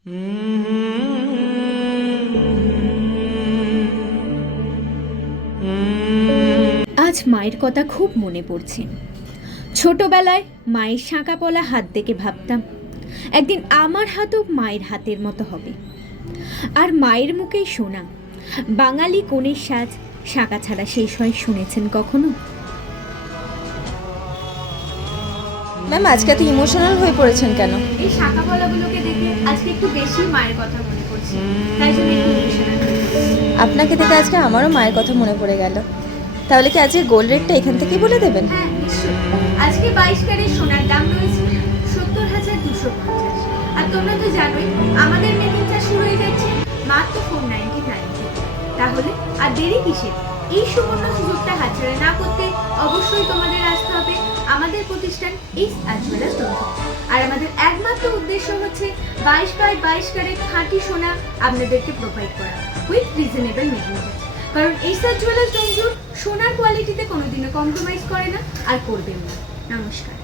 আজ মায়ের কথা খুব মনে পড়ছে। ছোটবেলায় মায়ের শাঁকা পলা হাত দেখে ভাবতাম একদিন আমার হাতও মায়ের হাতের মতো হবে। আর মায়ের মুখেই শোনা বাঙালি কনের সাজ শাঁকা ছাড়া শেষ হয় শুনেছেন কখনো? ম্যাম, আজকে এত ইমোশনাল হয়ে পড়েছেন কেন? এই শাঁকা পলাগুলোকে দেখে আজকে একটু বেশি মায়ের কথা মনে পড়ছে, তাই জন্য একটু ইমোশনাল হয়ে পড়েছি। আপনাকে দেখে আজকে আমারও মায়ের কথা মনে পড়ে গেল। তাহলে কি আজকে গোল্ড রেটটা এখান থেকেই বলে দেবেন? হ্যাঁ, নিশ্চয়ই। আজকে 22 ক্যারেট সোনার দাম রয়েছে 70,250। আর তোমরা তো জানোই আমাদের মেকিং চার্জ শুরু হয়ে যাচ্ছে মাত্র 499 থেকে। তাহলে আর দেরি কিসের? এই সুবর্ণ সুযোগটা হাতছাড়া না করতে অবশ্যই তোমাদের আসতে হবে আমাদের প্রতিষ্ঠান এইস জুয়েলার্স ডোমজুর। আর আমাদের একমাত্র উদ্দেশ্য হচ্ছে 22 ক্যারেট খাঁটি সোনা আপনাদেরকে প্রোভাইড করা উইথ রিজনেবল মেকিং চার্জ। কারণ এইস জুয়েলার্স ডোমজুর সোনার কোয়ালিটিতে কোনোদিনও কম্প্রোমাইজ করে না আর করবেন না। নমস্কার।